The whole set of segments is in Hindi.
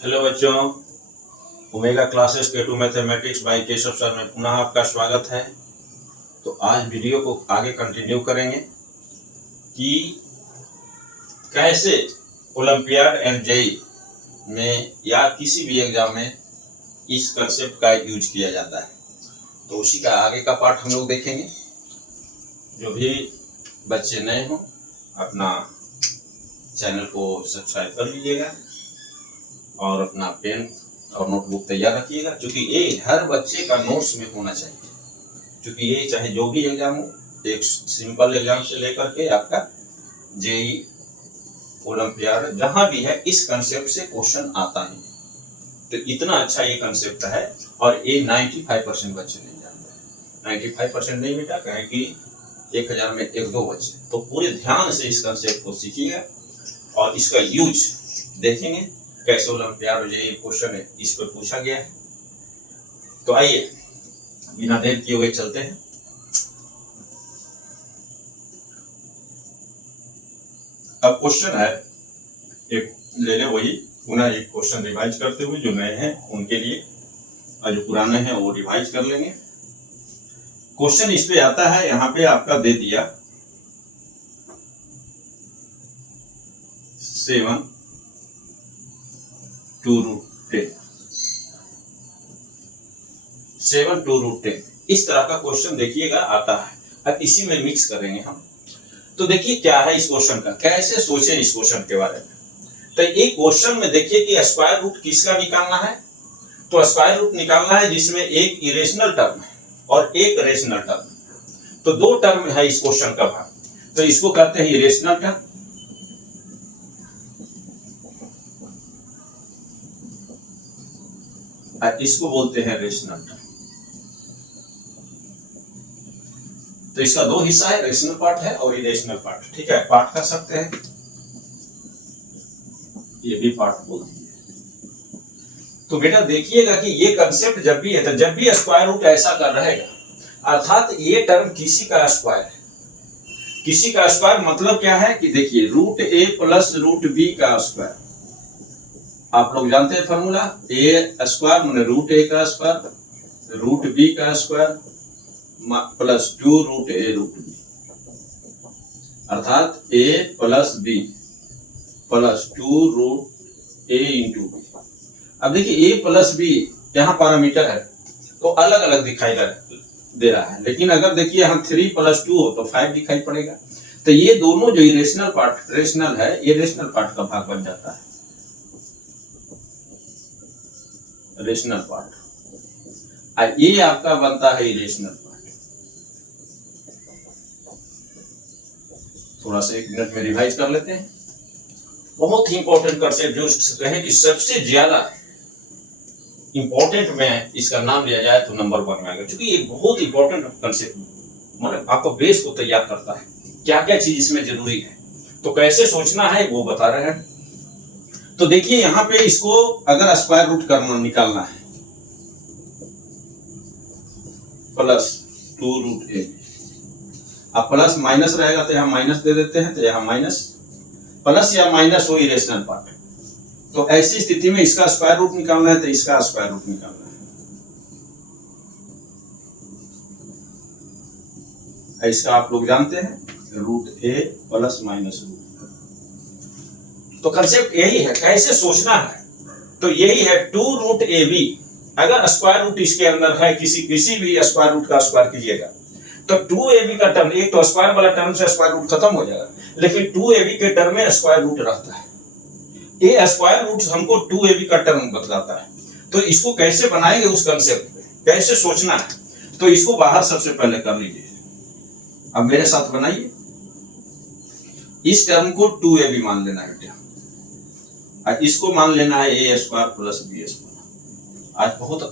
हेलो बच्चों, ओमेगा क्लासेस के to mathematics by Keshav sir में पुनः आपका स्वागत है। तो आज वीडियो को आगे कंटिन्यू करेंगे कि कैसे ओलंपियाड एंड जेईई में या किसी भी एग्जाम में इस कंसेप्ट का यूज किया जाता है। तो उसी का आगे का पार्ट हम लोग देखेंगे। जो भी बच्चे नए हों अपना चैनल को सब्सक्राइब कर लीजिएगा और अपना पेन और नोटबुक तैयार रखिएगा, क्योंकि ये हर बच्चे का नोट्स में होना चाहिए। क्योंकि ये चाहे जो भी एग्जाम हो, एक सिंपल एग्जाम से लेकर के आपका जेईई, ओलंपियाड, जहां भी है इस कंसेप्ट से क्वेश्चन आता है। तो इतना अच्छा ये कंसेप्ट है और ये 95% बच्चे नहीं जानते। 95% नहीं बेटा, कहे कि 1000 में 1-2 बच्चे। तो पूरे ध्यान से इस कंसेप्ट को सीखिएगा और इसका यूज देखेंगे कैसे ओलंपियाड और जेईई क्वेश्चन है इस पर पूछा गया है। तो आइए बिना देर किए हुए चलते हैं। अब क्वेश्चन है एक ले ले, वही पुनः एक क्वेश्चन रिवाइज करते हुए जो नए हैं उनके लिए, और जो पुराने हैं वो रिवाइज कर लेंगे। क्वेश्चन इस पे आता है, यहाँ पे आपका दे दिया 7 2√10 इस तरह का क्वेश्चन देखिएगा आता है। अब इसी में मिक्स करेंगे हम। तो देखिए क्या है इस क्वेश्चन का, कैसे सोचें इस क्वेश्चन के बारे में। तो एक क्वेश्चन में देखिए कि स्क्वायर रूट किसका निकालना है। तो स्क्वायर रूट निकालना है जिसमें एक इरेशनल टर्म है और एक रेशनल टर्म। तो 2 टर्म है इस क्वेश्चन का भाग, तो इसको कहते हैं इरेशनल टर्म और इसको बोलते हैं रेशनल टर्म। तो इसका 2 हिस्सा है, रेशनल पार्ट है और इरेशनल पार्ट। ठीक है, पार्ट कर सकते हैं, ये भी पार्ट बोलते हैं। तो बेटा देखिएगा कि ये कंसेप्ट जब भी है, तो जब भी स्क्वायर रूट ऐसा कर रहेगा, अर्थात ये टर्म किसी का स्क्वायर है। किसी का स्क्वायर मतलब क्या है कि देखिए √a प्लस √b का स्क्वायर। आप लोग जानते हैं फॉर्मूला, a स्क्वायर माने √a का स्क्वायर √b का स्क्वायर प्लस 2√a√b, अर्थात a plus b plus 2√a into b। अब देखिए a प्लस b यहाँ पैरामीटर है तो अलग अलग दिखाई दे रहा है, लेकिन अगर देखिए यहाँ 3 + 2 हो तो 5 दिखाई पड़ेगा। तो ये दोनों जो इरेशनल पार्ट रेशनल है, ये रेशनल पार्ट का भाग बन जाता है, रेशनल पार्ट, और ये आपका बनता है इरेशनल पार्ट। थोड़ा सा 1 मिनट में रिवाइज कर लेते हैं। बहुत ही इंपॉर्टेंट कंसेप्ट, जो कहे कि सबसे ज्यादा इंपॉर्टेंट में इसका नाम लिया जाए तो नंबर 1 में आएगा, क्योंकि ये बहुत इंपॉर्टेंट कंसेप्ट मतलब आपको बेस को तैयार करता है। क्या क्या चीज इसमें जरूरी है, तो कैसे सोचना है वो बता रहे हैं। तो देखिए यहाँ पे इसको अगर स्क्वायर रूट करना निकालना है, प्लस 2√a, अब प्लस माइनस रहेगा तो यहाँ माइनस दे देते हैं, तो यहाँ माइनस, प्लस या माइनस हो इरेशनल पार्ट। तो ऐसी स्थिति में इसका स्क्वायर रूट निकालना है तो इसका स्क्वायर रूट निकालना है। इसका आप लोग जानते हैं √a प्लस माइनस √। तो कंसेप्ट यही है, कैसे सोचना है। तो यही है 2√ab, अगर स्क्वायर रूट इसके अंदर है, किसी भी स्क्वायर रूट का स्क्वायर कीजिएगा तो 2ab का टर्म, एक तो स्क्वायर वाला टर्म से स्क्वायर रूट खत्म हो जाएगा, लेकिन 2ab के टर्म में स्क्वायर रूट रहता है। ये स्क्वायर रूट हमको 2ab का टर्म बतलाता है। तो इसको कैसे बनाएंगे उस कंसेप्ट पे, कैसे सोचना है। तो इसको बाहर सबसे पहले कर लीजिए। अब मेरे साथ बनाइए, इस टर्म को 2ab मान लेना है बेटा, और इसको मान लेना है a² प्लस b²। आज बहुत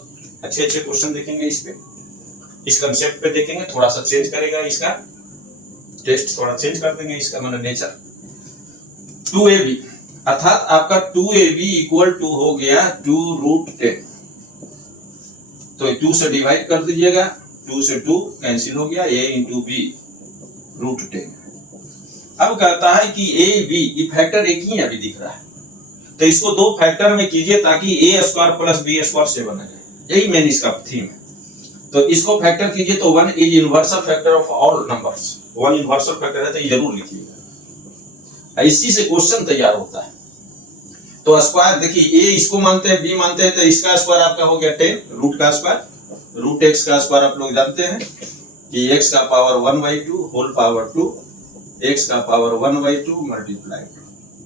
अच्छे अच्छे क्वेश्चन देखेंगे इस पे, इस कंसेप्ट पे देखेंगे। थोड़ा सा चेंज करेगा इसका टेस्ट, थोड़ा चेंज कर देंगे इसका मतलब नेचर। 2ab अर्थात आपका 2ab इक्वल टू हो गया 2√10। तो 2 से डिवाइड कर दीजिएगा, 2 से 2 कैंसिल हो गया, a इंटू b √10। अब कहता है कि a b, ये फैक्टर एक ही अभी दिख रहा है, तो इसको दो फैक्टर में कीजिए ताकि ए स्क्वायर प्लस बी स्क्वायर 7 आ जाए। यही मेन इसका थीम है। तो इसको फैक्टर कीजिए तो 1 is universal factor of all numbers. 1 universal factor है तो ये जरूर लिखिएगा, इसी से क्वेश्चन तैयार होता है। तो स्क्वायर देखिए, ए इसको मानते हैं, बी मानते हैं, तो इसका स्क्वायर आपका हो गया 10, रूट का स्क्वायर, रूट एक्स का स्क्वायर आप लोग जानते हैं कि एक्स का पावर 1/2 होल पावर 2, एक्स का पावर 1/2 मल्टीप्लाई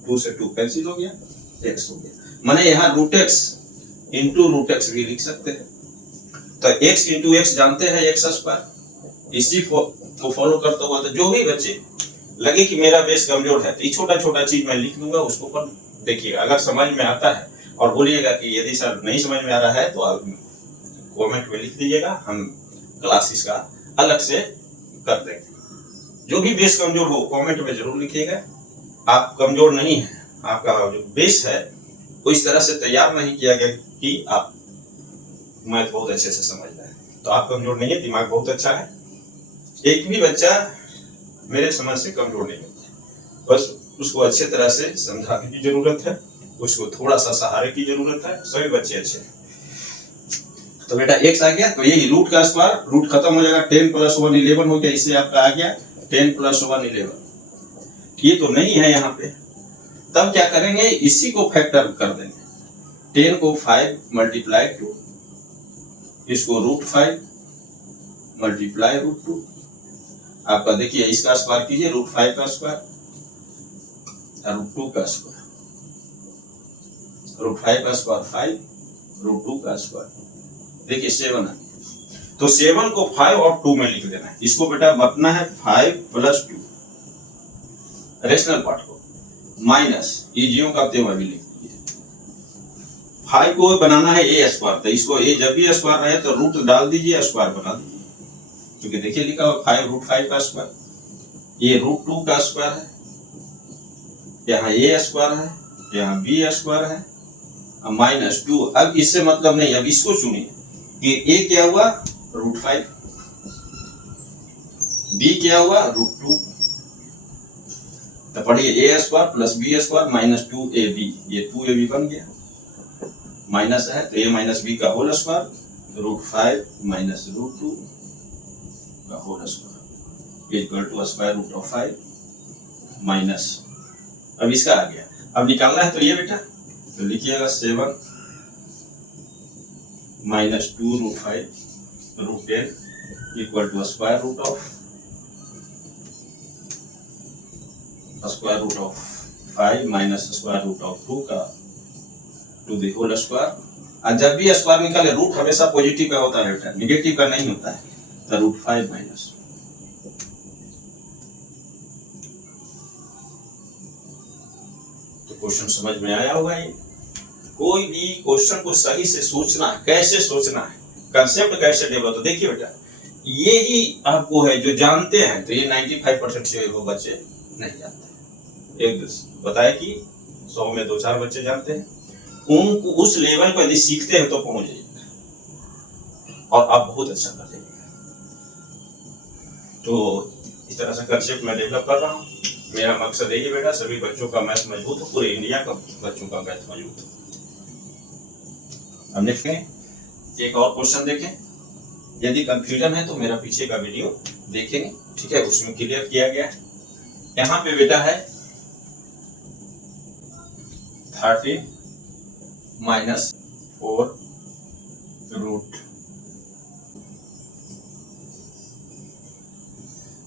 2 से 2 कैंसिल हो गया, एक्स हो गया। माने यहाँ root x into root x भी लिख सकते हैं। तो x इंटू एक्स जानते हैं एक्स स्क्वायर, इसी को फॉलो करता हुआ तो जो भी बच्चे लगे कि मेरा बेस कमजोर है तो ये छोटा छोटा चीज मैं लिख दूंगा, उसको पर देखिएगा। अगर समझ में आता है और बोलिएगा कि यदि सर नहीं समझ में आ रहा है तो आप कमेंट में लिख दीजिएगा, हम क्लासेस का अलग से कर देंगे। जो भी बेस कमजोर हो कमेंट में जरूर लिखिएगा। आप कमजोर नहीं है, आपका जो बेस है वो इस तरह से तैयार नहीं किया गया कि आप मैथ बहुत अच्छे से समझ रहे हैं। तो आप कमजोर नहीं है, दिमाग बहुत अच्छा है। एक भी बच्चा मेरे समझ से कमजोर नहीं होता, बस उसको अच्छे तरह से समझाने की जरूरत है, उसको थोड़ा सा सहारे की जरूरत है। सभी बच्चे अच्छे हैं। तो बेटा x आ गया, तो यही रूट का स्क्वायर, रूट खत्म हो जाएगा, 10 + 1 11 हो गया। इससे आपका आ गया 10 + 1 11। ये तो नहीं है यहाँ पे, तब क्या करेंगे, इसी को फैक्टर कर देंगे। 10 को 5 मल्टीप्लाई 2, इसको √5 मल्टीप्लाई √2। आपका देखिए इसका स्क्वायर कीजिए, √5 का स्क्वायर √2 का स्क्वायर, √5 का स्क्वायर 5, √2 का स्क्वायर देखिए 7 आ गया। तो 7 को 5 और 2 में लिख देना है। इसको बेटा बटना है 5 + 2 रेशनल पार्ट को माइनस इजियों का तेवर भी लिख दीजिए। 5 को बनाना है ए स्क्वायर, तो इसको ए जब भी स्क्वायर रहे तो रूट डाल दीजिए, स्क्वायर बना दीजिए। क्योंकि देखिए लिखा हुआ 5 √5 का स्क्वायर, ये √2 का स्क्वायर है, यहाँ ए स्क्वायर है, यहाँ बी स्क्वायर है, -2। अब इससे मतलब नहीं, अब इसको चुनिए कि ए क्या हुआ √5, बी क्या हुआ √2। तो पढ़िए A square plus B square -2ab, ये 2ab बन गया, माइनस है तो a - b का होल स्क्वायर √5 - √2 का whole square equal to square root of 5 minus. अब इसका आ गया, अब निकालना है तो ये बेटा, तो लिखिएगा 7 - 2 √5 √10 equal to square root of 5 minus square root of 2 का टू द होल स्क्वायर। और जब भी स्क्वायर निकाले, रूट हमेशा पॉजिटिव का होता है बेटा, निगेटिव का नहीं होता है। तो √5 माइनस, तो क्वेश्चन समझ में आया होगा। ये कोई भी क्वेश्चन को सही से सोचना है, कैसे सोचना है, कंसेप्ट कैसे डेवलप। तो देखिए बेटा, ये ही आपको है जो जानते हैं, तो ये 95% से वो बच्चे नहीं जानते। एक बताया कि 100 में 2-4 बच्चे जानते हैं, उनको उस लेवल को यदि सीखते हैं तो पहुंच जाएगा और आप बहुत अच्छा कर लेंगे। तो इस तरह से कंसेप्ट मैं डेवलप कर रहा हूँ। मेरा मकसद यही बेटा, सभी बच्चों का मैथ मजबूत हो, पूरे इंडिया का बच्चों का मैथ मजबूत हो। अब देखें एक और क्वेश्चन देखें, यदि कंफ्यूजन है तो मेरा पीछे का वीडियो देखेंगे, ठीक है, उसमें क्लियर किया गया है। यहाँ पे बेटा है 13 - 4 रूट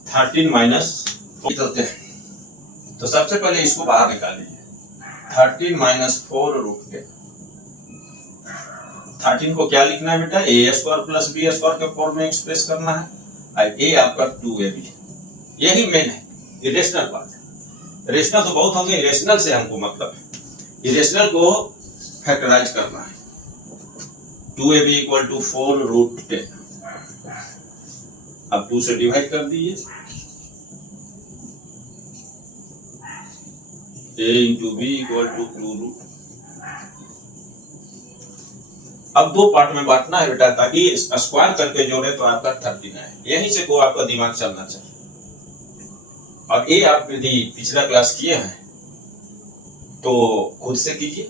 13 - चलते हैं। तो सबसे पहले इसको बाहर निकाल लीजिए। 13 - 4 रूट के 13 को क्या लिखना है बेटा, ए स्क्वायर प्लस बी स्क्वायर के फॉर्म में एक्सप्रेस करना है, और ए आपका 2ab। यही मेन है, इरेशनल पार्ट। रेशनल तो बहुत होंगे, इरेशनल से हमको मतलब है, इरेशनल को फैक्टराइज करना है। 2ab = 4 root 10। अब 2 से डिवाइड कर दीजिए, a × b = 2 रूट। अब 2 पार्ट में बांटना है बेटा, ताकि स्क्वायर करके जोड़े तो आपका 13 है। यहीं से को आपका दिमाग चलना चाहिए। और ये आप यदि पिछला क्लास किए हैं तो खुद से कीजिए,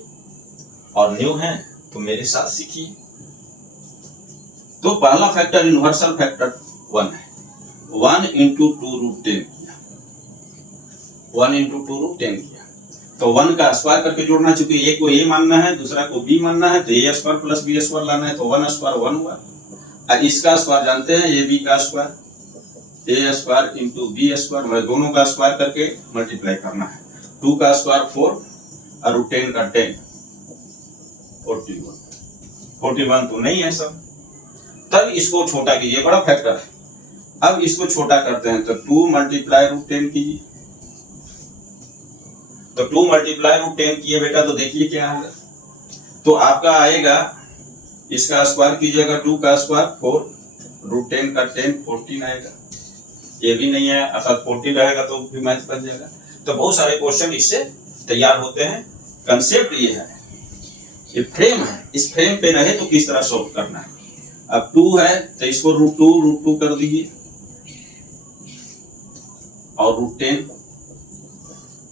और न्यू है तो मेरे साथ सीखिए। तो पहला फैक्टर यूनिवर्सल फैक्टर 1 है। 1 इंटू 2√10 किया, 1 इंटू 2√10 किया, तो 1 का स्क्वायर करके जोड़ना, चूंकि एक को ए मानना है दूसरा को बी मानना है, तो ए स्क्वायर प्लस बी स्क्वायर लाना है, तो 1 स्क्वायर 1 हुआ। और इसका स्क्वायर जानते हैं, ए बी का स्क्वायर, ए स्क्वायर इंटू बी स्क्वायर, मैं दोनों का स्क्वायर करके मल्टीप्लाई करना है। 2 का स्क्वायर 4 और 10 का 10, 41 तो नहीं है सब। तब इसको छोटा कीजिए, बड़ा फैक्टर है। अब इसको छोटा करते हैं, तो 2 मल्टीप्लाई √10 कीजिए, तो 2 मल्टीप्लाई √10 किए बेटा, तो देखिए क्या आएगा। तो आपका आएगा, इसका स्क्वायर कीजिएगा, 2 का स्क्वायर 4, √10 का 10, 14 आएगा। ये भी नहीं है, अर्थात 14 रहेगा तो भी मैथ बन जाएगा। तो बहुत सारे क्वेश्चन इससे तैयार होते हैं। कंसेप्ट ये है, ये फ्रेम है, इस फ्रेम पे रहे तो किस तरह सोल्व करना है। अब 2 है तो इसको √2 कर दीजिए, और √10,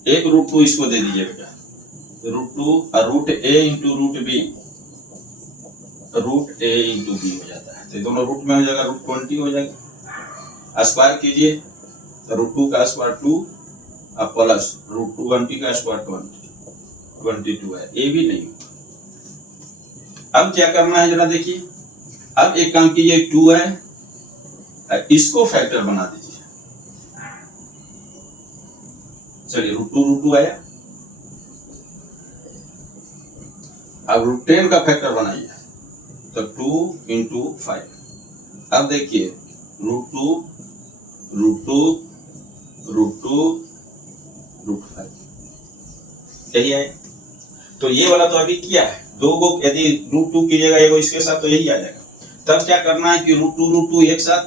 एक √2 इसको दे दीजिए बेटा, √2 और √a into √b, √a into b हो जाता है, तो दोनों रूट में हो जाएगा, √20 हो जाएगा। स्क्वायर कीजिए, तो √2 का स्क्वायर 2 और प्लस √220 का स्क्वायर 22 है, ये भी नहीं। अब क्या करना है जरा देखिए। अब एक काम कीजिए, 2 है, इसको फैक्टर बना दीजिए। चलिए √2 आया। अब √10 का फैक्टर बनाइए, तो 2 इंटू 5। अब देखिए √2 √5 यही है। तो ये वाला तो अभी किया है, दो को यदि √2 कीजिएगा एगो इसके साथ, तो यही आ जाएगा। तब क्या करना है कि √2 एक साथ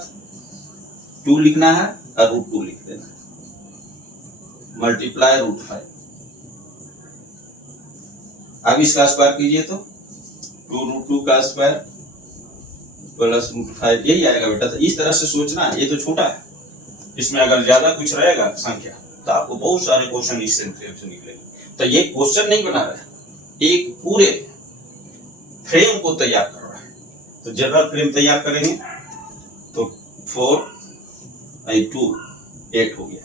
2 लिखना है और √2 लिख देना है, मल्टीप्लाई √5। अब इसका स्क्वायर कीजिए, तो 2 √2 का स्क्वायर प्लस √5 यही आएगा बेटा। तो इस तरह से सोचना है, ये तो छोटा है, इसमें अगर ज्यादा कुछ रहेगा संख्या तो आपको बहुत सारे क्वेश्चन इससे निकलेंगे। तो ये क्वेश्चन नहीं बना रहा है, एक पूरे फ्रेम को तैयार कर रहा है। तो जनरल फ्रेम तैयार करेंगे, तो 4 और 2 8 हो गया,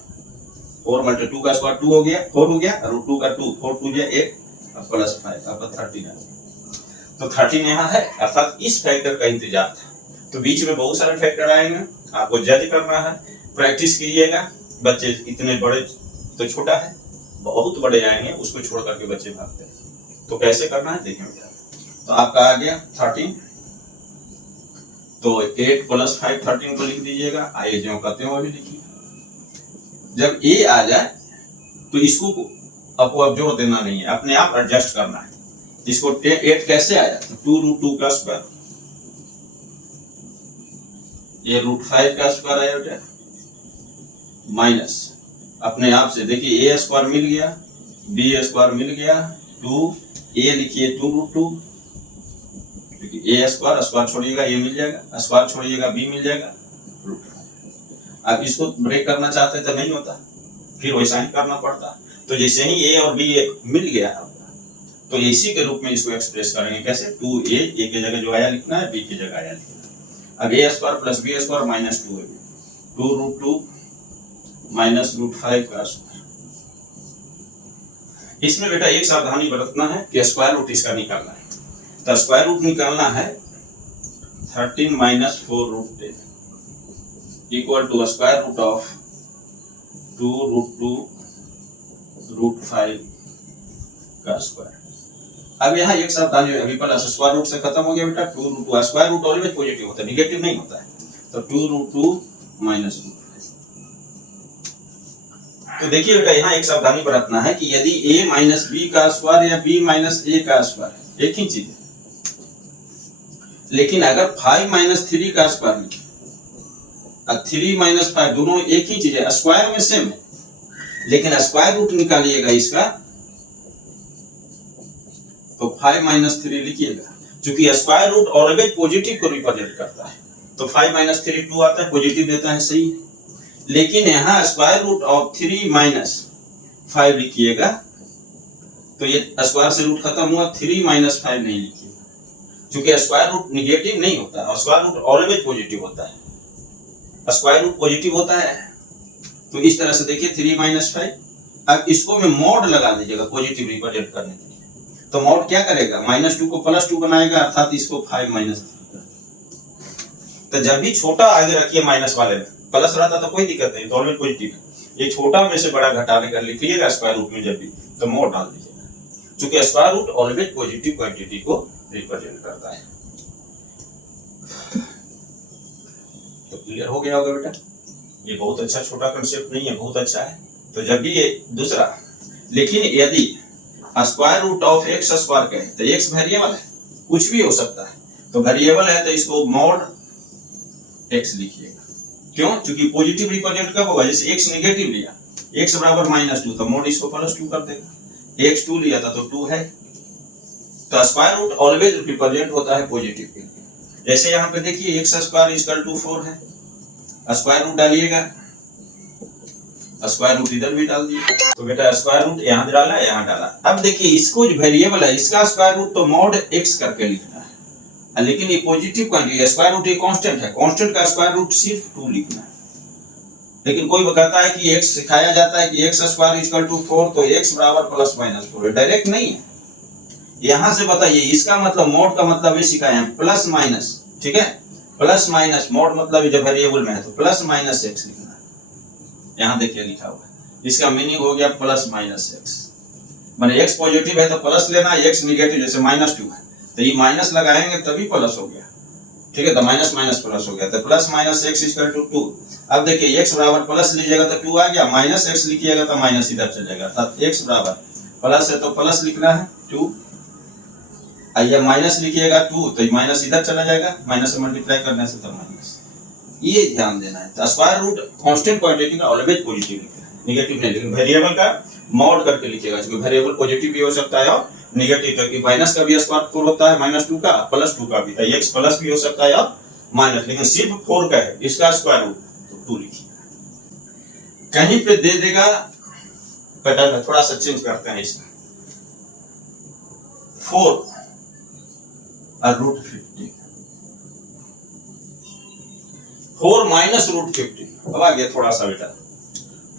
4 मल्टीप्लाई 2 का स्क्वायर 2 हो गया, 4 हो गया, √2 का 2, 4 2 8 और प्लस 5 आपका 13 है। तो 13 यहाँ है, अर्थात इस फैक्टर का इंतजार था। तो बीच में बहुत सारे फैक्टर आएंगे, आपको जज करना है, प्रैक्टिस कीजिएगा। बच्चे इतने बड़े तो छोटा है, बहुत बड़े आएंगे, उसको छोड़ करके बच्चे भागते हैं। तो कैसे करना है देखिए बेटा। तो आपका आ गया 13, तो 8 प्लस 5 13 को लिख दीजिएगा। आइए जो कहते हैं वो भी लिखिए। जब ए आ जाए तो इसको आपको अब जोड़ देना नहीं है, अपने आप एडजस्ट करना है। इसको 8 कैसे आया, 2 √2 का स्क्वायर, ये √5 का स्क्वायर आया बेटा, माइनस अपने आप से देखिए, a स्क्वायर मिल गया, b स्क्वायर मिल गया, 2 a लिखिए 2 √2, क्योंकि a स्क्वायर स्क्वायर छोड़िएगा a मिल जाएगा, स्क्वायर छोड़िएगा b मिल जाएगा √5। अब इसको ब्रेक करना चाहते तो नहीं होता, फिर वैसा ही करना पड़ता। तो जैसे ही a और b मिल गया तो इसी के रूप में इसको एक्सप्रेस करेंगे। कैसे, 2a a की जगह जो आया लिखना है, b की जगह आया लिखना है। अब a square plus b square minus 2 है, 2 √2 माइनस √5 का स्क्वायर। इसमें बेटा एक सावधानी बरतना है कि स्क्वायर रूट इसका निकालना है। तो स्क्वायर रूट निकालना है 13 minus 4 √10 equal to square root of 2 √2 √5 का स्क्वायर। अब यहाँ एक सावधानी है, अभी पहले स्क्वायर रूट से खत्म हो गया बेटा। 2 √2 स्क्वायर रूट ऑलवेज पॉजिटिव होता है, निगेटिव नहीं होता है। तो 2 √2 माइनस √5। तो देखिए बेटा यहाँ एक सावधानी बरतना है कि यदि a माइनस बी का स्क्वायर या b माइनस a का स्क्वायर एक ही चीज है, लेकिन अगर 5 माइनस 3 का स्क्वायर लिखे और 3 माइनस 5 दोनों एक ही चीज है, स्क्वायर में सेम है, लेकिन स्क्वायर रूट निकालिएगा इसका तो 5 माइनस 3 लिखिएगा, क्योंकि स्क्वायर रूट ऑलवेज पॉजिटिव को रिप्रेजेंट करता है। तो 5 माइनस 3 2 आता है, पॉजिटिव देता है, सही है। लेकिन यहाँ स्क्वायर रूट ऑफ 3 माइनस 5 लिखिएगा तो ये स्क्वायर से रूट खत्म हुआ, 3 - 5 नहीं लिखिए, क्योंकि स्क्वायर रूट निगेटिव नहीं होता है, स्क्वायर रूट ऑलवेज पॉजिटिव होता है, स्क्वायर रूट पॉजिटिव होता है। तो इस तरह से देखिए 3 - 5। अब इसको में मॉड लगा दीजिएगा पॉजिटिव रिप्रेजेंट करने के लिए। तो मॉड क्या करेगा, -2 को +2 बनाएगा, अर्थात इसको 5 - 3। तो जब भी छोटा आगे रखिए माइनस वाले में, प्लस रहता तो कोई दिक्कत नहीं, तो ऑलवेज पॉजिटिव है। ये छोटा में से बड़ा घटाने कर लिखिएगा स्क्वायर रूट में जब भी, तो मॉड डाल दीजिएगा, क्योंकि square root always positive quantity को रिप्रेजेंट करता है। तो क्लियर हो गया होगा बेटा, ये बहुत अच्छा छोटा कंसेप्ट नहीं है, बहुत अच्छा है। तो जब भी ये दूसरा, लेकिन यदि square root of x square कहे तो एक्स वेरिएबल है, कुछ भी हो सकता है, तो वेरिएबल है तो इसको मॉड एक्स लिखिएगा। क्यों, क्योंकि पॉजिटिव रिप्रेजेंट कब होगा, जैसे एक्स नेगेटिव लिया, एक्स बराबर -2, तो मॉड इसको +2 कर देगा। एक्स 2 लिया था तो 2 है। तो स्क्वायर रूट ऑलवेज रिप्रेजेंट होता है पॉजिटिव के लिए। जैसे यहाँ पे देखिए एक्स स्क्वायर इक्वल टू 4 है, स्क्वायर रूट डालिएगा, स्क्वायर रूट इधर भी डाल दिए, तो बेटा स्क्वायर रूट यहाँ डाला, यहाँ डाला। अब देखिए इसको जो वेरिएबल है इसका स्क्वायर रूट तो मॉड एक्स करके लिखना है, लेकिन ये पॉजिटिव क्वांटिटी है, स्क्वायर रूट ये कांस्टेंट है, कांस्टेंट का स्क्वायर रूट सिर्फ 2 लिखना है। लेकिन कोई कहता है कि एक्स सिखाया जाता है कि एक्स स्क्वायर इक्वल टू 4, तो एक्स बराबर +-4, डायरेक्ट नहीं है। यहां से बताइए, इसका मतलब मॉड का मतलब ये सिखाए हैं प्लस माइनस, ठीक है, प्लस माइनस, मॉड मतलब जब वेरिएबल में है तो +-x लिखना है। यहाँ देखिए लिखा हुआ है, इसका मीनिंग हो गया +-x। माने x पॉजिटिव है तो प्लस लेना, x नेगेटिव जैसे -2 है तो ये माइनस लगाएंगे तभी प्लस हो गया, ठीक है, तो माइनस माइनस प्लस हो गया, तो +-x इक्वल टू 2। अब देखिए x बराबर प्लस लीजिएगा तो 2 आ गया, -x लिखिएगा तो माइनस इधर चल जाएगा, अर्थात x बराबर प्लस है तो प्लस लिखना है 2, या माइनस लिखिएगा 2 तो माइनस इधर चला जाएगा, माइनस से मल्टीप्लाई करने से तो माइनस। ये ध्यान देना है। तो स्क्वायर रूट कांस्टेंट क्वांटिटी का ऑलवेज पॉजिटिव लिखना है, नेगेटिव नहीं, लेकिन वेरिएबल का मॉड करके लिखिएगा, क्योंकि वेरिएबल पॉजिटिव भी हो सकता है और नेगेटिव, क्योंकि माइनस का भी स्क्वायर 4 होता है, -2 का, +2 का भी, तो x प्लस भी हो सकता है और माइनस, लेकिन सिर्फ 4 का है, इसका स्क्वायर रूट तो 2 लिखिए। कहीं पे दे देगा पैटर्न में, थोड़ा सा चेंज करते हैं इसमें, 4 और √50, 4 - √50। अब आ गया थोड़ा सा बेटा,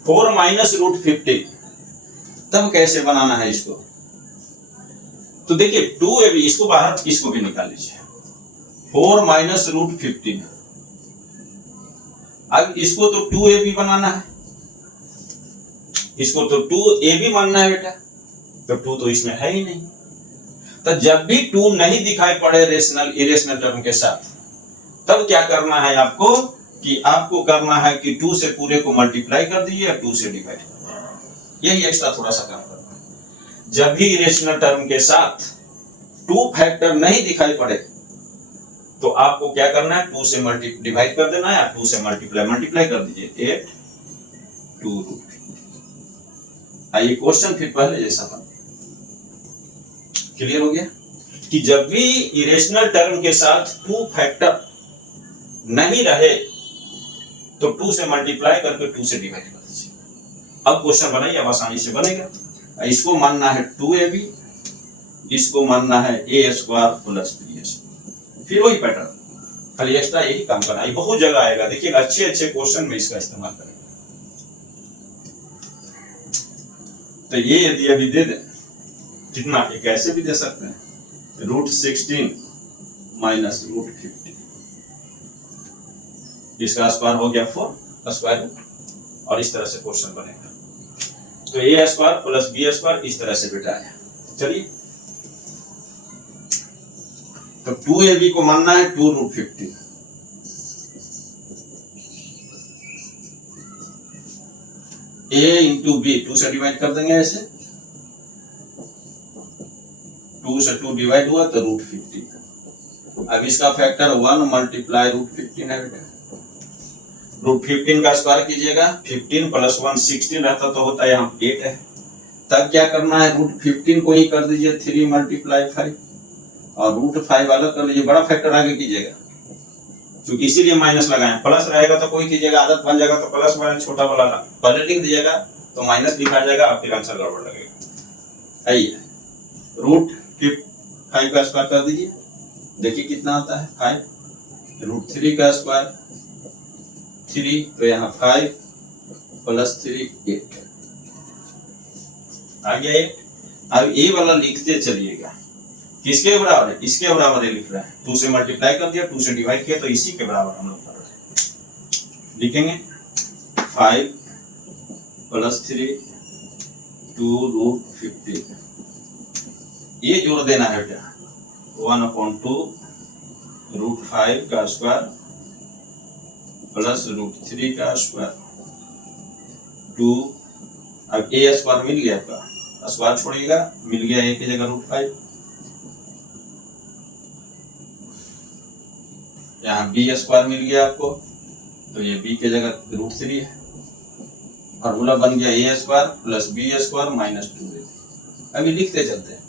4 - √50, तब कैसे बनाना है इसको, तो देखिए 2ab, इसको बाहर, इसको भी निकाल लीजिए, 4 - √50। अब इसको तो 2ab बनाना है, इसको तो 2ab मानना है बेटा, तो 2 तो इसमें है ही नहीं। तो जब भी 2 नहीं दिखाई पड़े रेशनल इरेशनल टर्म के साथ, तब क्या करना है आपको, कि आपको करना है कि 2 से पूरे को मल्टीप्लाई कर दीजिए या 2 से डिवाइड कर दीजिए, यही एक्स्ट्रा थोड़ा सा काम करना है। जब भी इरेशनल टर्म के साथ 2 फैक्टर नहीं दिखाई पड़े, तो आपको क्या करना है, 2 से डिवाइड कर देना है या 2 से मल्टीप्लाई कर दीजिए, 8 2 आइए क्वेश्चन फिर पहले जैसा बन, क्लियर हो गया कि जब भी इरेशनल टर्म के साथ 2 फैक्टर नहीं रहे तो 2 से मल्टीप्लाई करके 2 से डिवाइड कर दीजिए। अब क्वेश्चन बनाइए, अब आसानी से बनेगा। इसको मानना है 2ab, इसको मानना है a² + b², फिर वही पैटर्न, खाली एक्स्ट्रा यही काम करना है, बहुत जगह आएगा, देखिएगा अच्छे अच्छे क्वेश्चन में इसका इस्तेमाल करेंगे। तो ये यदि अभी दे दें, कितना, ये कैसे भी दे सकते हैं, √16 - √50, इसका स्क्वायर हो गया 4 स्क्वायर रूट, और इस तरह से क्वेश्चन बनेगा। तो a² + b² इस तरह से बेटा है। चलिए, तो 2ab को मानना है 2√50, a × b, 2 से डिवाइड कर देंगे, ऐसे 2 से 2 डिवाइड हुआ तो √50। अब इसका फैक्टर 1 × √15 है बेटा, √15 का स्क्वायर कीजिएगा, 15 + 1 16 रहता तो होता है, यहाँ 8 है। तब क्या करना है, √15 को ही कर दीजिए 3 × 5, और √5 अलग कर लीजिए, बड़ा फैक्टर आगे कीजिएगा, क्योंकि इसीलिए माइनस लगाए, प्लस रहेगा तो कोई कीजिएगा, आदत बन जाएगा तो प्लस वाला छोटा वाला पहले लिख दीजिएगा, तो माइनस लिखा जाएगा, फिर आंसर गड़बड़ लगेगा। आइए रूट 5 का स्क्वायर कर दीजिए, देखिए कितना आता है 5। रूट 3 का स्क्वायर 3, तो यहाँ 5 प्लस 3 8 आ गया 8। अब ये वाला लिखते चलिएगा, किसके बराबर है, इसके बराबर है लिख रहा है। 2 से मल्टीप्लाई कर दिया, 2 से डिवाइड किया, तो इसी के बराबर हम लोग कर रहे हैं। लिखेंगे 5 प्लस 3 2 रूट 15, ये जोड़ देना है बेटा 1/2 रूट 5 का स्क्वायर प्लस रूट 3 का स्क्वायर 2। अब ए स्क्वायर मिल गया आपका, स्क्वायर छोड़िएगा, मिल गया ए की जगह रूट 5। यहाँ बी स्क्वायर मिल गया आपको, तो ये बी की जगह रूट 3 है। फॉर्मूला बन गया A square plus B square minus 2a। अभी लिखते चलते हैं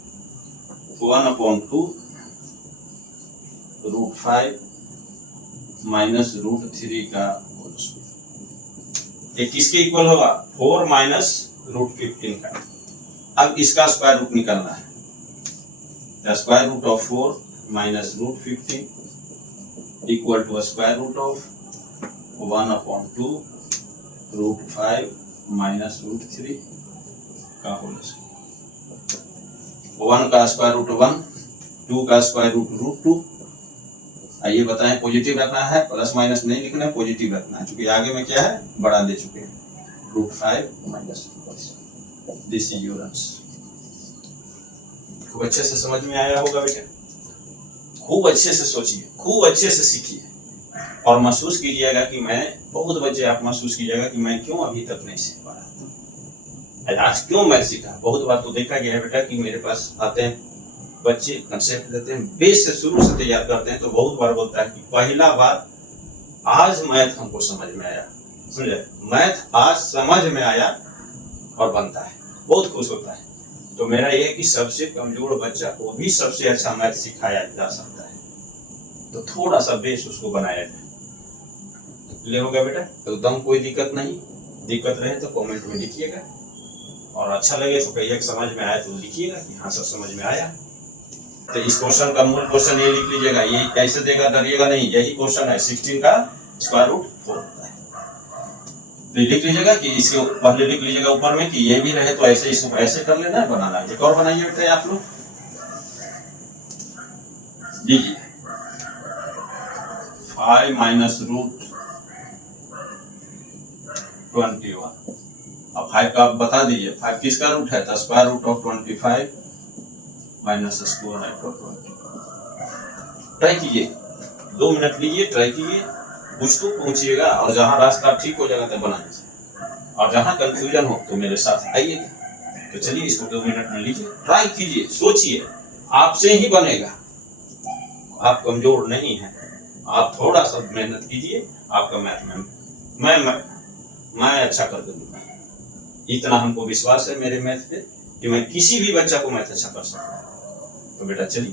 1/2 रूट 5 माइनस रूट 3 का होल स्क्वायर। ये किसके इक्वल होगा, 4 माइनस रूट 15 का। अब इसका स्क्वायर रूट निकालना है, the square root of 4 minus root 15 equal to square root of 1/2 root 5 minus root 3 का होल स्क्वायर। 1 का स्क्वायर रूट 1, 2 का स्क्वायर रूट 2। आइए बताएं, पॉजिटिव रखना है, प्लस माइनस नहीं लिखना है, पॉजिटिव रखना है, क्योंकि आगे में क्या है बढ़ा दे चुके हैं। Root 5 minus this is your answer. खूब अच्छे से समझ में आया होगा बेटा, खूब अच्छे से सोचिए, खूब अच्छे से सीखिए और महसूस कीजिएगा कि मैं, बहुत बच्चे आप महसूस कीजिएगा कि मैं क्यों अभी तक नहीं सीख पा रहा, आज क्यों मैं सीखा। बहुत बार तो देखा गया है बेटा कि मेरे पास आते हैं बच्चे, कंसेप्ट देते हैं, बेस से शुरू से तैयार करते हैं, तो बहुत बार बोलता है कि पहला बार आज मैथ हमको समझ में आया, समझे, मैथ आज समझ में आया और बनता है, बहुत खुश होता है। तो मेरा यह है कि सबसे कमजोर बच्चा को भी सबसे अच्छा मैथ सिखाया जा सकता है, तो थोड़ा सा बेस उसको बनाया जाए। ले होगा बेटा, एकदम कोई दिक्कत नहीं, दिक्कत रहे तो कमेंट में लिखिएगा, और अच्छा लगे तो कहिए समझ में आया तो लिखिएगा कि हाँ सर समझ में आया। तो इस क्वेश्चन का मूल क्वेश्चन ये लिख लीजिएगा, ये कैसे देगा डरिएगा नहीं, यही क्वेश्चन है। 16 का स्क्वायर रूट 4 होता है, तो लिख लीजिएगा कि इसके पहले लिख लीजिएगा ऊपर में कि ये भी रहे तो ऐसे इसको ऐसे कर लेना है, बनाना है। एक और बनाइए बेटा आप लोग, लीजिए 5 माइनस रूट 21। अब 5 का आप बता दीजिए, 5 किसका रूट है, the square root of 25 minus square root of 20। Try कीजिए, 2 मिनट लीजिए, ट्राई कीजिए, कुछ तो पहुंचिएगा, और जहां रास्ता ठीक हो जाएगा तो बनाइए, और जहां कंफ्यूजन हो तो मेरे साथ आइएगा। तो चलिए इसको 2 मिनट में लीजिए, ट्राई कीजिए, सोचिए, आपसे ही बनेगा। आप कमजोर नहीं हैं, आप थोड़ा सा मेहनत कीजिए, आपका मैथ में मैं अच्छा कर दूंगा। इतना हमको विश्वास है मेरे मैथ पे कि मैं किसी भी बच्चा को मैथ अच्छा कर सकता हूँ। तो बेटा चलिए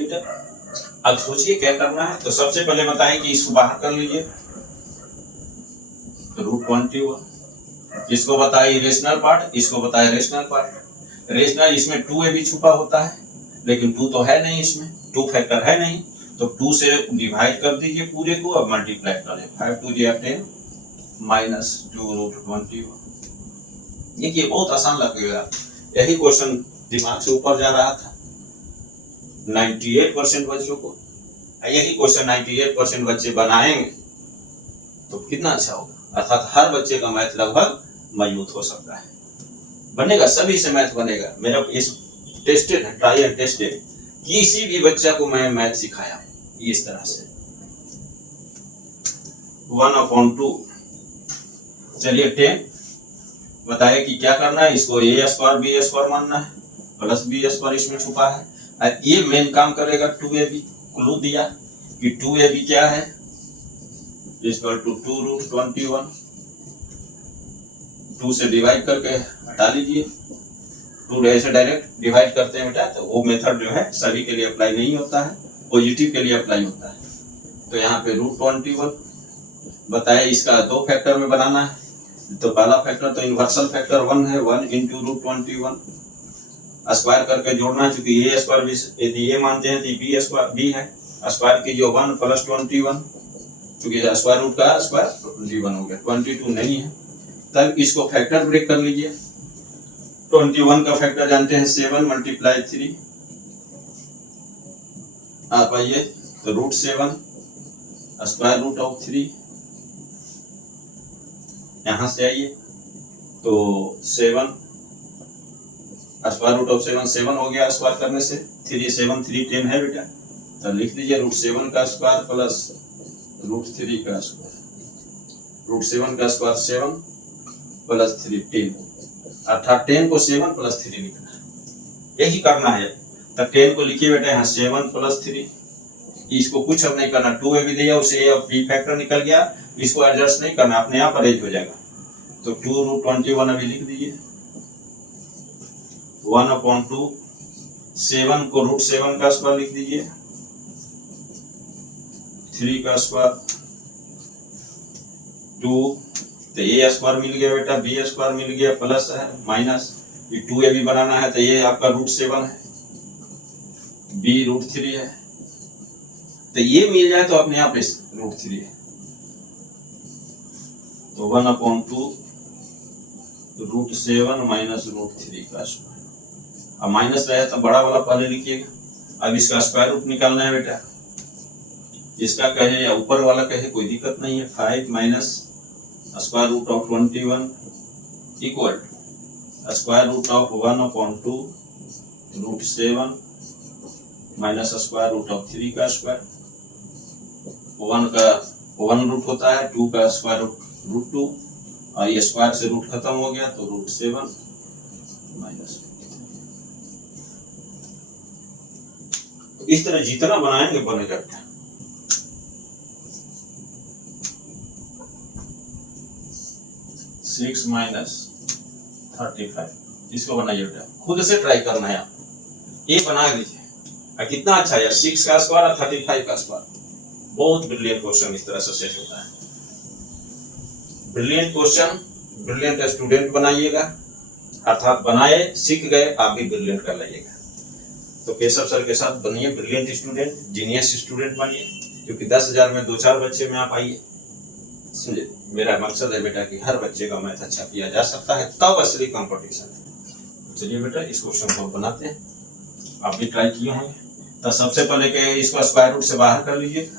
बेटा, अब सोचिए क्या करना है। तो सबसे पहले बताएं कि इसको बाहर कर लीजिए, तो रूट 21। इसको बताए इरेशनल पार्ट, इसको बताए रेशनल पार्ट। रेशनल इसमें 2a भी छुपा होता है, लेकिन 2 तो है नहीं, इसमें 2 फैक्टर है नहीं, तो 2 से डिवाइड कर दीजिए पूरे को, अब मल्टीप्लाई कर दीजिए। 5 2 10 माइनस 2 रूट 21। देखिए बहुत आसान लगेगा, यही क्वेश्चन दिमाग से ऊपर जा रहा था 98% बच्चों को। यही क्वेश्चन 98% बच्चे बनाएंगे तो कितना अच्छा होगा, अर्थात हर बच्चे का मैथ लगभग मजबूत हो सकता है, बनेगा, सभी से मैथ बनेगा। मेरा इस टेस्टेड है, ट्राई एंड टेस्टेड, किसी भी बच्चा को मैं मैथ सिखाया इस तरह से। 1/2, चलिए 10 बताया कि क्या करना है, इसको a स्क्वायर b स्क्वायर मानना है, प्लस b स्क्वायर इसमें छुपा है। ये मेन काम करेगा 2ab, क्लू दिया कि 2ab क्या है, इक्वल टू 2 रूट 21। 2 से डिवाइड करके हटा लीजिए, 2 ऐसे डायरेक्ट डिवाइड करते हैं बेटा, तो वो मेथड जो है सभी के लिए अप्लाई नहीं होता है, पॉजिटिव के लिए अप्लाई होता है। तो यहाँ पे रूट 21 बताया, इसका 2 फैक्टर में बनाना है। तो पहला फैक्टर तो इन्वर्सल फैक्टर 1 है, 1 इंटू रूट 21 स्क्वायर करके जोड़ना है, क्योंकि ए स्क्वायर भी यदि ए मानते हैं तो बी स्क्वायर बी है, स्क्वायर कीजिए 1 + 21, क्योंकि स्क्वायर रूट का स्क्वायर जी1 हो गया, 22 नहीं है। तब इसको फैक्टर ब्रेक कर लीजिए। 21 का फैक्टर जानते हैं 7 × 3, आप आइए तो √7 √3, यहां से आइए तो 7 √7 7 हो गया स्क्वायर करने से, 3 7 3 10 है बेटा, तो लिख दीजिए √7 का स्क्वायर प्लस √3 का स्क्वायर, √7 का स्क्वायर 7 + 3 10, अर्थात 10 को 7 + 3 लिखना है, यही करना है। तब 10 को लिखिए बेटा यहाँ 7 + 3, इसको कुछ अब नहीं करना, 2ab दिया उसे अब बी फैक्टर निकल गया, इसको एडजस्ट नहीं करना, अपने आप अरेंज हो जाएगा। तो 2√21 अभी लिख दीजिए, 1/2, 7 को √7 का स्क्वायर लिख दीजिए, 3 का स्क्वायर 2, तो ए स्क्वायर मिल गया बेटा, बी स्क्वायर मिल गया, प्लस है माइनस, ये 2ab बनाना है तो ये आपका √7 है, बी √3 है, तो ये मिल जाए तो अपने आप √3 है, तो 1/2 √7 माइनस √3 का स्क्वायर। अब माइनस रहे तो बड़ा वाला पहले लिखिएगा। अब इसका स्क्वायर रूट निकालना है बेटा, इसका कहे या ऊपर वाला कहे कोई दिक्कत नहीं है। 5 minus square root of 21 equal square root of 1/2 √7 minus square root of 3 का स्क्वायर, 1 का 1 रूट होता है, 2 का स्क्वायर रूट 2, और ये स्क्वायर से रूट खत्म हो गया तो √7 माइनस। इस तरह जितना बनाएंगे बनेगा। 6 माइनस 35, इसको बनाइए बेटा, खुद से ट्राई करना है, आप ये बना लीजिए। कितना अच्छा है, 6 का स्क्वायर और 35 का स्क्वायर, बहुत ब्रिलियंट क्वेश्चन इस तरह से सेट होता है। ब्रिलियंट क्वेश्चन, ब्रिलियंट स्टूडेंट बनाइएगा, अर्थात बनाए सीख गए आप भी ब्रिलियंट कर लाइएगा। तो केशव सर के साथ बनिए ब्रिलियंट स्टूडेंट, जीनियस स्टूडेंट बनिए, क्योंकि 10,000 में 2-4 बच्चे में आप आइए। समझे, मेरा मकसद है बेटा कि हर बच्चे का मैथ अच्छा किया जा सकता है, तब असली कंपटीशन है। चलिए बेटा इस क्वेश्चन को बनाते हैं, आप भी ट्राई किए होंगे। तो सबसे पहले के इसको स्क्वायर रूट से बाहर कर लीजिए,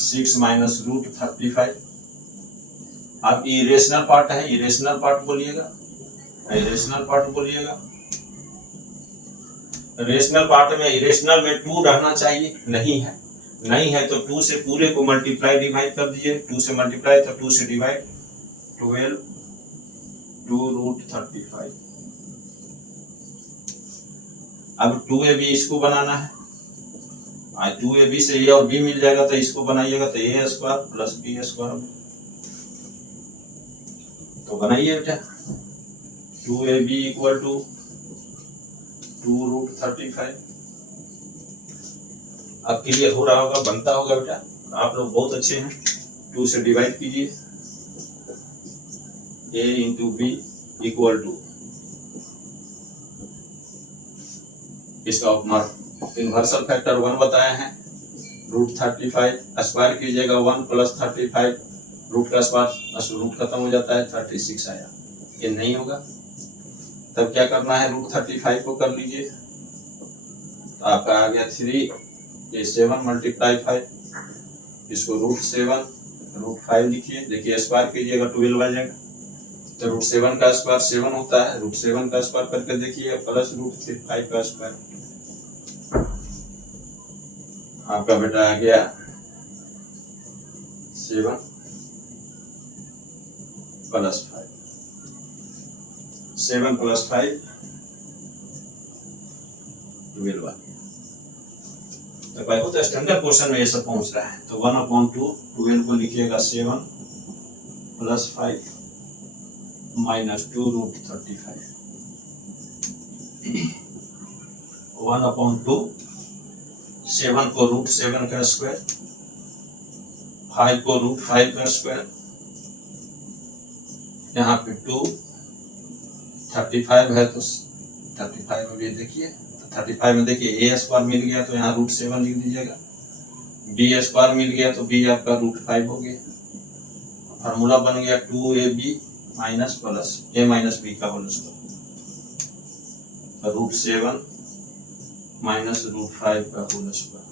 6 माइनस √35। आप इरेशनल पार्ट है, इरेशनल पार्ट बोलिएगा, इरेशनल पार्ट बोलिएगा। रेशनल पार्ट में, इरेशनल में 2 रहना चाहिए, नहीं है, नहीं है तो 2 से पूरे को मल्टीप्लाई डिवाइड कर दीजिए, 2 से मल्टीप्लाई तो 2 से डिवाइड, 12 2√35। अब 2ab इसको बनाना है, 2ab से ए और बी मिल जाएगा तो इसको बनाइएगा, तो ए स्क्वायर प्लस बी स्क्वायर, तो बनाइए बेटा 2ab इक्वल टू 2√35। अब क्लियर हो रहा होगा, बनता होगा बेटा, आप लोग बहुत अच्छे हैं। 2 से डिवाइड कीजिए, a into b equal to, इसका इनवर्सल फैक्टर 1 बताया है, √35 स्क्वायर कीजिएगा 1 + 35, रूट का स्क्वायर रूट खत्म हो जाता है, 36 आया। ये नहीं होगा, तब क्या करना है, √35 को कर लीजिए, तो आपका आ गया 3, ये 7 × 5, इसको √7 √5 लिखिए, देखिए स्क्वायर कीजिएगा 12 आ जाएगा, तो √7 का स्क्वायर 7 होता है, √7 का स्क्वायर करके देखिए प्लस √5 का स्क्वायर, आपका बेटा आ गया 7 + 5, 7 + 5 12 आ गया। तो भाई तो स्टैंडर्ड क्वेश्चन में ये सब पहुंच रहा है, तो 1/2 12 को लिखिएगा 7 + 5 माइनस 2√35, 1/2 7 को √7 का स्क्वायर, 5 को √5 का स्क्वायर, यहाँ पे 2 35 है तो 35 में भी देखिए, तो 35 में देखिए a स्क्वायर मिल गया तो यहाँ √7 लिख दीजिएगा, b स्क्वायर मिल गया तो b आपका √5 हो गया, फार्मूला बन गया 2ab minus plus a minus b का होल स्क्वायर, √7 माइनस √5 का होल स्क्वायर।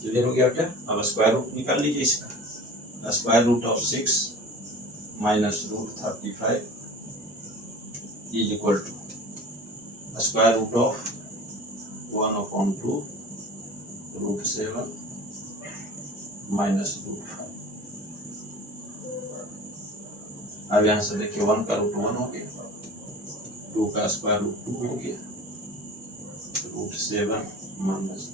क्लियर हो गया क्या? अब स्क्वायर रूट निकाल लीजिए इसका, square root of 6 minus √35 is equal to square root of 1/2 √7 minus √5। अब यहाँ से देखिए 1 का रूट 1 हो गया, 2 का स्क्वायर रूट 2 हो गया, √7 माइनस।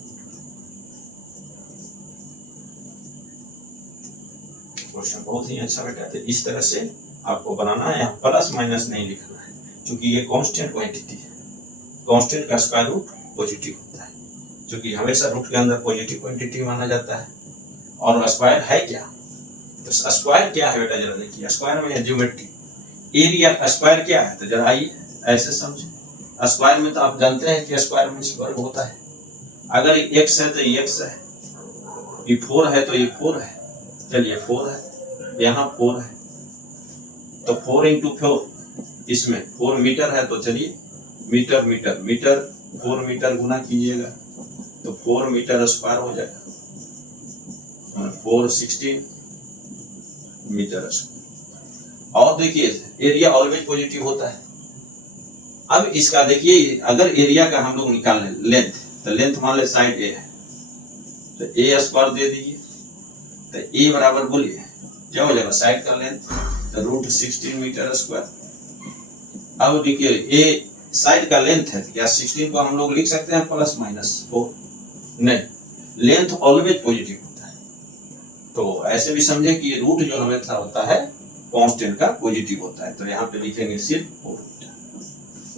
क्वेश्चन बहुत ही अच्छा बेटा है। इस तरह से आपको बनाना है, यहाँ प्लस माइनस नहीं लिखना है, क्योंकि ये कांस्टेंट क्वांटिटी है, कांस्टेंट का स्क्वायर रूट पॉजिटिव होता है, क्योंकि हमेशा रूट के अंदर पॉजिटिव क्वांटिटी माना जाता है। और स्क्वायर है क्या? तो स्क्वायर क्या है बेटा जरा देखिए, स्क्वायर में ज्योमेट्री एरिया स्क्वायर क्या है, तो जरा आइए ऐसे समझे। स्क्वायर में तो आप जानते हैं कि स्क्वायर में वर्ग होता है, अगर x है तो x है, ये 4 है तो ये 4 है, चलिए 4 है, यहाँ 4 है तो 4 × 4, इसमें 4 मीटर है तो चलिए मीटर मीटर मीटर 4 मीटर गुना कीजिएगा तो 4 मीटर स्क्वायर हो जाएगा, 416 मीटर स्क्वायर। और देखिए एरिया ऑलवेज पॉजिटिव होता है। अब इसका देखिए, अगर एरिया का हम लोग निकाल लें लेंथ, तो लेंथ मान ले साइड ए है तो a स्क्वायर दे दीजिए, तो a बराबर बोलिए क्या हो जाएगा, साइड का लेंथ तो √16 मीटर स्क्वायर। अब देखिए a साइड का लेंथ है, क्या 16 को हम लोग लिख सकते हैं प्लस माइनस 4? नहीं, लेंथ ऑलवेज पॉजिटिव होता है। तो ऐसे भी समझे कि रूट जो हमेशा होता है कांस्टेंट का पॉजिटिव होता है, तो यहाँ पे लिखेंगे सिर्फ 4 मीटर,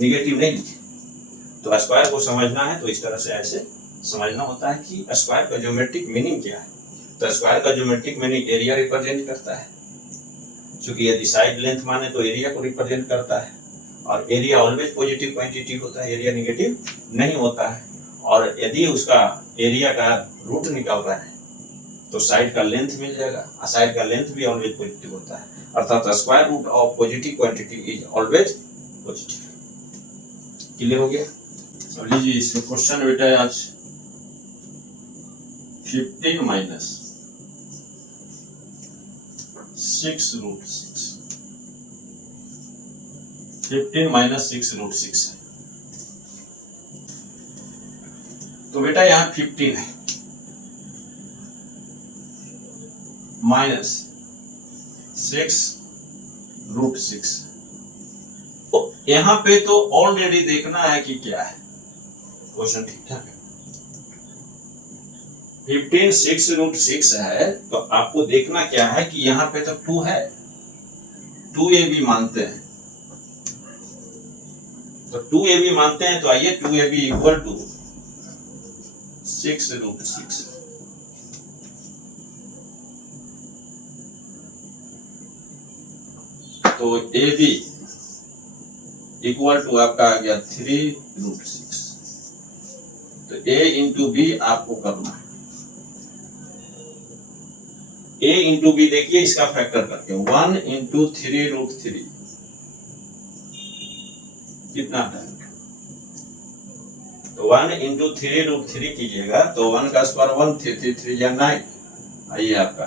निगेटिव नहीं लिखे। तो स्क्वायर को समझना है तो इस तरह से ऐसे समझना होता है कि स्क्वायर का ज्योमेट्रिक मीनिंग क्या है। तो स्क्वायर का ज्योमेट्रिक मीनिंग एरिया रिप्रेजेंट करता है, क्योंकि यदि साइड लेंथ माने तो एरिया को रिप्रेजेंट करता है, और एरिया ऑलवेज पॉजिटिव क्वांटिटी होता है, एरिया नेगेटिव नहीं होता है। और यदि उसका एरिया का रूट निकल रहा है तो साइड का लेंथ मिल जाएगा, और साइड का लेंथ भी ऑलवेज पॉजिटिव होता है, अर्थात square root of positive quantity is always positive. Clear हो गया? अब लीजिए इसमें क्वेश्चन बेटा है आज 15 माइनस 6√6, 15 माइनस 6√6 है। तो बेटा यहाँ 15 है माइनस 6√6, तो यहाँ पे तो ऑलरेडी देखना है कि क्या है, क्वेश्चन ठीक ठाक है। 15 6√6 है तो आपको देखना क्या है कि यहाँ पे तो 2 है, 2ab मानते हैं, तो 2ab मानते हैं तो आइए 2ab इक्वल टू 6√6। तो ab इक्वल टू आपका आ गया 3√6। तो a इंटू बी आपको करना है, a इंटू बी देखिए इसका फैक्टर करके 1 × 3√3 कितना टाइम, तो 1 × 3√3 कीजिएगा तो 1 का स्क्वायर 1, 3 3 या 9, आइए आपका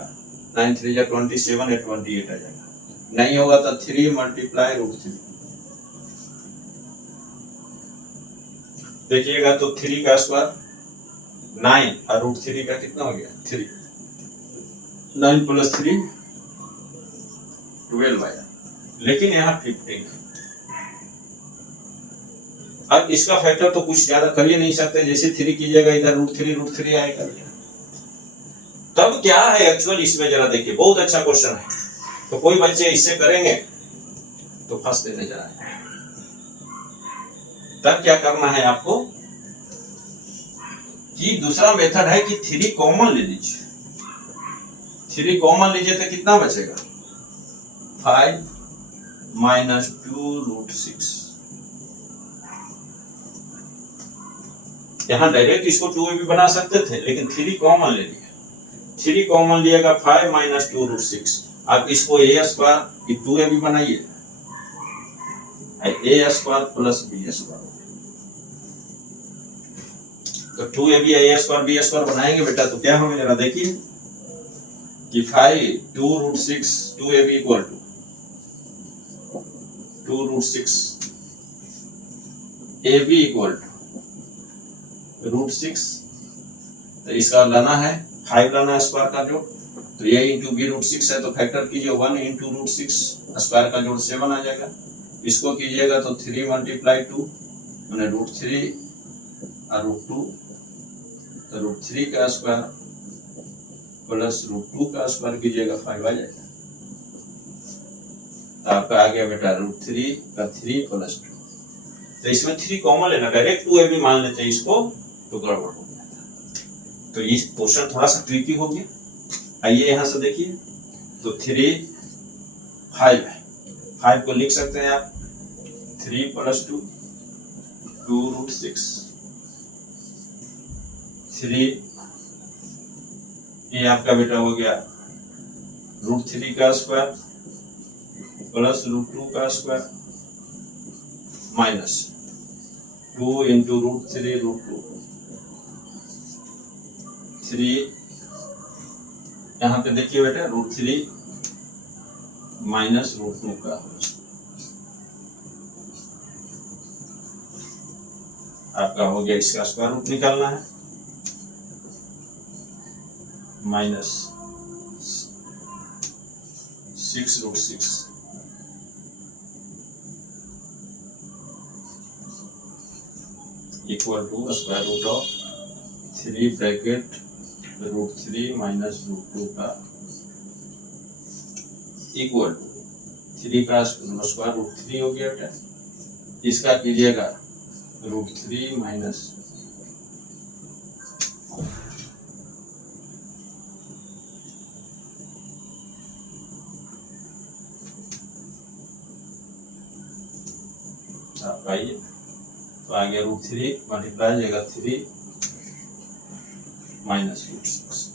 9 3 या 27 या 28 आ जाएगा। नहीं होगा तो 3 × √3 देखिएगा तो 3 का स्क्वायर 9 और √3 का कितना हो गया 3, 9 + 3 12 आया, लेकिन यहाँ 15। अब इसका फैक्टर तो कुछ ज्यादा कर ही नहीं सकते, जैसे 3 कीजिएगा इधर √3 आएगा। तब क्या है एक्चुअल इसमें जरा देखिए, बहुत अच्छा क्वेश्चन है, तो कोई बच्चे इससे करेंगे तो फंस देने जा रहे हैं। तब क्या करना है आपको कि दूसरा मेथड है कि 3 कॉमन ले लीजिए, 3 कॉमन लीजिए तो कितना बचेगा 5 - 2√6। यहाँ डायरेक्ट इसको 2ab बना सकते थे, लेकिन 3 कॉमन ले लिया। 3 कॉमन लिएगा 5 माइनस 2 रूट 6। आप इसको a स्क्वायर की 2ab बनाइए, a square plus b square. तो 2ab a square b square बनाएंगे बेटा तो क्या होगा जरा देखिए कि 5 2 root 6 2ab equal to 2 root 6 ab equal to root 6। तो इसका लाना है 5 लाना है स्क्वायर का जोड़, तो a इंटू बी रूट 6 है तो फैक्टर कीजिए 1 इंटू रूट 6 स्क्वायर का जोड़ 7 आ जाएगा। इसको कीजिएगा तो 3 मल्टीप्लाई 2 मैंने रूट 3 और रूट 2, तो रूट 3 का स्क्वायर प्लस रूट 2 का स्क्वायर कीजिएगा 5 आ जाएगा। तो आपका आ गया बेटा रूट 3 का 3 प्लस 2। तो इसमें 3 कॉमन लेना, डायरेक्ट 2ab मान लेते हैं इसको तो गड़बड़ हो गया। तो ये क्वेश्चन थोड़ा सा ट्रिकी हो गया। आइए यहां से देखिए, तो 3 5 है, 5 को लिख सकते हैं आप 3 प्लस 2 2 रूट 6 3, ये आपका बेटा हो गया रूट 3 का स्क्वायर प्लस रूट 2 का square minus 2 into root 3 root 2 3, यहाँ पे देखिए बेटा रूट 3 माइनस रूट 2 का आपका हो गया, इसका स्क्वायर रूट निकालना है minus 6 root 6 equal to square root of 3 bracket root 3 minus root 2 का इक्वल टू 3 का स्क्वायर रूट 3 हो गया बेटा, इसका कीजिएगा रूट 3 माइनस आपका ये तो आ गया रूट 3 मल्टीप्लाई हो जाएगा 3 माइनस रूट 6।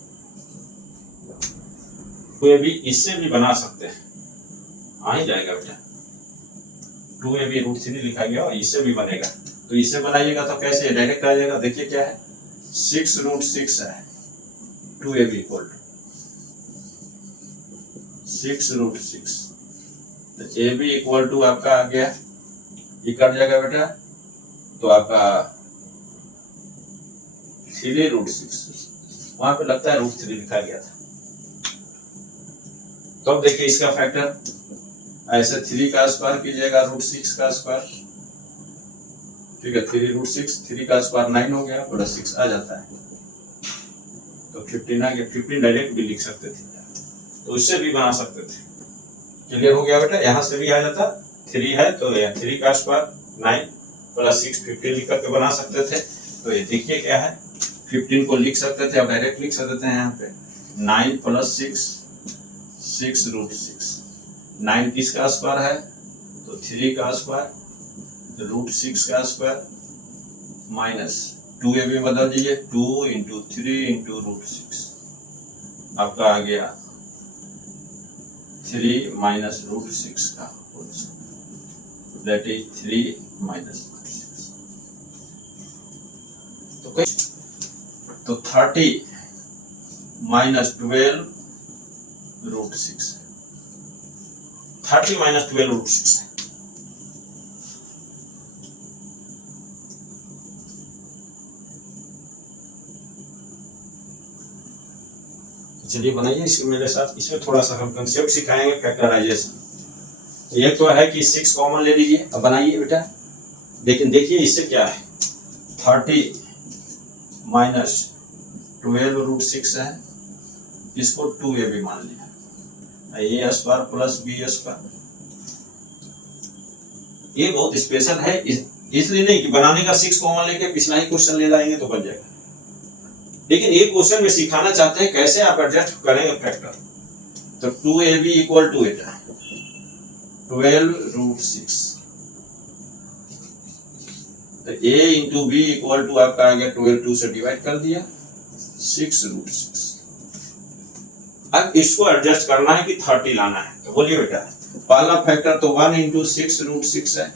भी इससे भी बना सकते हैं, आ ही जाएगा बेटा 2ab रूट 3 लिखा गया और इससे भी बनेगा। तो इससे बनाइएगा तो कैसे डायरेक्ट आ जाएगा, देखिए क्या है 6 रूट 6 है 2ab इक्वल टू 6 रूट 6, तो ab इक्वल टू आपका आ गया, ये कट जाएगा बेटा तो आपका 3 रूट 6, वहां पे लगता है रूट 3 लिखा गया था। तो अब देखिए इसका फैक्टर ऐसे 3 का स्क्वायर कीजिएगा रूट 6 का स्क्वायर, ठीक है 3 रूट 6, 3 का स्क्वायर 9 हो गया प्लस 6 आ जाता है तो 15 आ गया। 15 डायरेक्ट भी लिख सकते थे तो इससे भी बना सकते थे। क्लियर हो गया बेटा, यहाँ से भी आ जाता 3 है तो 3 का स्क्वायर 9 प्लस 6 15 लिख करके बना सकते थे। तो ये देखिए क्या है 15 को लिख सकते थे, अब डायरेक्ट लिख सकते थे यहाँ पे 9 प्लस 6 रूट 6, 9 किसका स्क्वायर है तो 3 का स्क्वायर रूट 6 का स्क्वायर माइनस 2ab में बदल दीजिए 2 इंटू 3 इंटू रूट 6, आपका आ गया 3 माइनस रूट 6 का whole square, that is 3 minus root 6। तो 30 माइनस 12 रूट 6, 30 माइनस 12 रूट 6 है। चलिए बनाइए इसको मेरे साथ, इसमें थोड़ा सा हम कंसेप्ट सिखाएंगे फैक्टराइजेशन। एक तो है कि 6 कॉमन ले लीजिए, अब बनाइए बेटा, लेकिन देखिए इससे क्या है 30 माइनस 12 रूट 6 है, इसको 2ab मान लिया, ए स्क्वायर प्लस बी स्क्वायर। ये बहुत स्पेशल है, इसलिए नहीं कि बनाने का 6 कॉमन लेके पिछला ही क्वेश्चन ले लाएंगे तो बन जाएगा, लेकिन एक क्वेश्चन में सिखाना चाहते हैं कैसे आप एडजस्ट करेंगे फैक्टर। तो 2ab इक्वल टू 12 रूट 6 तो a into b equal to आपका आ गया 12, 2 से डिवाइड कर दिया 6√6। अब इसको एडजस्ट करना है कि 30 लाना है। तो बोलिए बेटा, पहला फैक्टर तो 1 इंटू 6√6 है,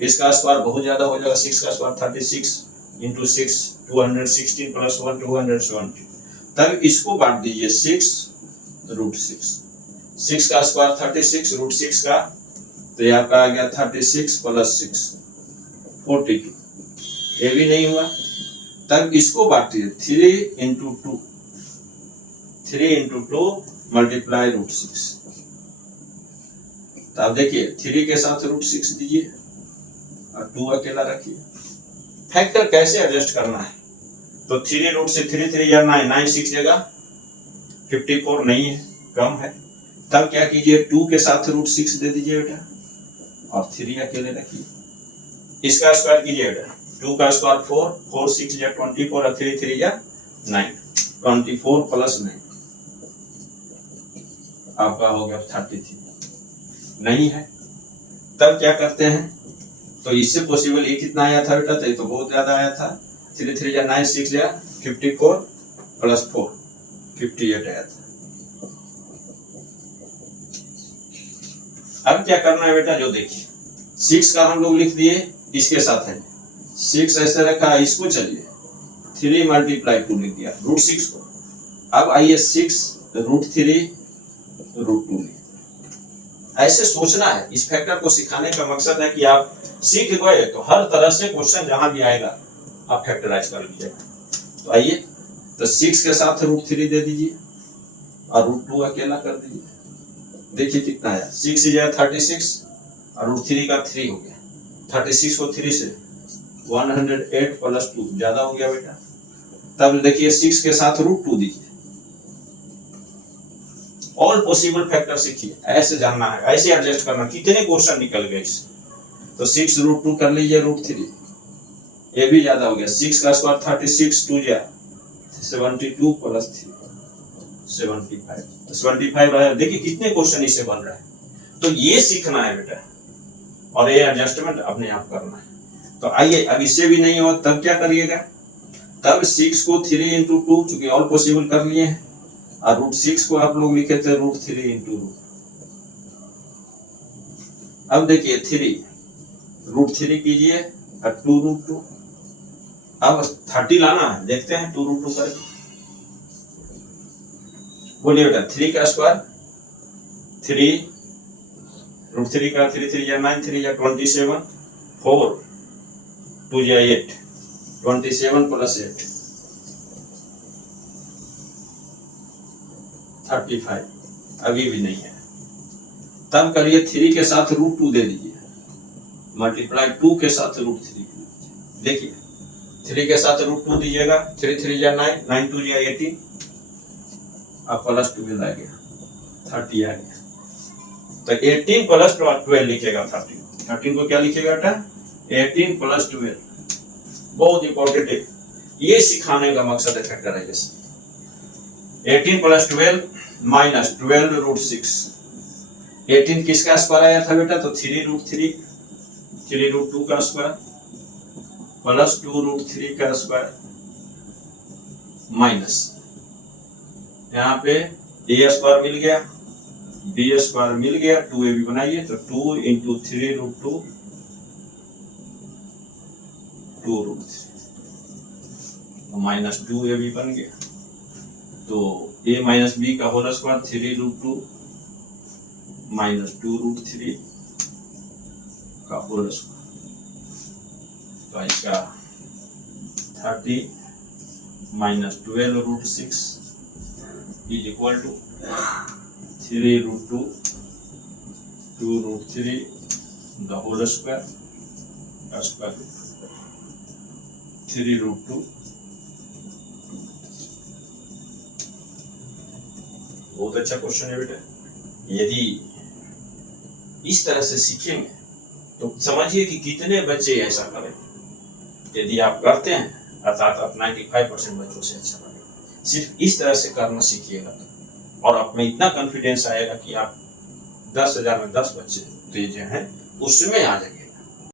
इसका स्क्वायर बहुत ज्यादा हो जाएगा, 6 का स्क्वायर 36 इंटू 6 216 प्लस 1 220। तब इसको बांट दीजिए 6√6, 6 का स्क्वायर 36 √6 का, तो ये आपका आ गया 36 प्लस 6 42, ये भी नहीं हुआ। तब इसको बांटिए 3 इंटू 2, 3 इंटू 2 मल्टीप्लाई √6। तो आप देखिए 3 के साथ √6 दीजिए और 2 अकेला रखिए। फैक्टर कैसे एडजस्ट करना है, तो 3 रूट से 3 3 या 9, 9 6 जगह 54 नहीं है, कम है। तब क्या कीजिए 2 के साथ √6 दे दीजिए बेटा और 3 अकेले रखिए। इसका स्क्वायर कीजिए बेटा, 2 का स्क्वायर 4, 4 6 या 24 और 3 3 या 9, 24 प्लस 9 आपका हो गया 33, नहीं है। तब क्या करते हैं, तो इससे पॉसिबल ये कितना आया था बेटा, तो ये तो बहुत ज्यादा आया था, 3 3 या 9 6 या 54 प्लस 4 58 आया था। अब क्या करना है बेटा, जो देखिए 6 का हम लोग लिख दिए, इसके साथ है 6 ऐसे रखा, इसको चलिए 3 मल्टीप्लाई 2 लिख दिया √6 को। अब आइए 6√3 √2 ऐसे सोचना है। इस फैक्टर को सिखाने का मकसद है कि आप सीख गए तो हर तरह से क्वेश्चन जहां भी आएगा आप फैक्टराइज कर लीजिएगा। तो आइए, तो 6 के साथ √3 दे दीजिए और √2 अकेला कर दीजिए। देखिए कितना आया, 6 से जाए 36 और √3 का 3 हो गया, 36 को 3 से 108 प्लस 2 ज्यादा हो गया बेटा। तब देखिए 6 के साथ √2 दीजिए। ऑल पॉसिबल फैक्टर सीखिए, ऐसे जानना है, ऐसे एडजस्ट करना। कितने क्वेश्चन निकल गए इससे, तो 6√2 कर लीजिए √3, ये भी ज्यादा हो गया। 6 का स्क्वायर 36, 2 जा 72 प्लस 3 75, तो 75 रहा। देखिए कितने क्वेश्चन इससे बन रहे हैं। तो ये सीखना है बेटा और ये एडजस्टमेंट अपने आप करना है। तो आइए, अब इससे भी नहीं हो तब क्या करिएगा, तब 6 को 3 इंटू 2 चूंकि ऑल पॉसिबल कर लिए हैं, और √6 को आप लोग लिखे थे √3 इंटू √। अब देखिए 3 कीजिए और 2√2। अब 30 लाना है, देखते हैं 2√2 करके। बोलिए बेटा, 3 का स्क्वायर 3 √3 का 3 3 या 9 3 या 27, 4 2 या 8, 27 प्लस 8 35, अभी भी नहीं है। तब करिए 3 के साथ √2 दे दीजिए, मल्टीप्लाई 2 के साथ √3। देखिए 3 के साथ √2 दीजिएगा, 3 3 या 9, 9 2 या 18, अब प्लस 12 आ गया, 30 आ गया। तो 18 प्लस 12 लिखेगा, 13 को क्या लिखेगा बेटा, 18 प्लस 12। बहुत इंपॉर्टेंट है, ये सिखाने का मकसद है फैक्टराइजेशन। 18 plus 12 minus 12√6। 18 किसका स्क्वायर आया था बेटा, तो 3√3, 3√2 का स्क्वायर प्लस 2√3 का स्क्वायर माइनस, यहाँ पे a स्क्वायर मिल गया, b स्क्वायर मिल गया, 2ab बनाइए, तो 2 इंटू 3√2 2√3 माइनस 2ab बन गया। तो a माइनस b का होल स्क्वायर 3√2 माइनस 2√3 का होल स्क्वायर। तो इसका 30 minus 12√6 is equal to 3√2 2√3 the whole square 3√2। बहुत अच्छा क्वेश्चन है बेटा। यदि इस तरह से सीखेंगे तो समझिए कि कितने बच्चे ऐसा करें। यदि आप करते हैं अर्थात आप 95% बच्चों से अच्छा बनेगा। सिर्फ इस तरह से करना सीखिएगा और आप में इतना कॉन्फिडेंस आएगा कि आप 10,000 में 10 बच्चे तो ये जो है उसमें आ जाएंगे।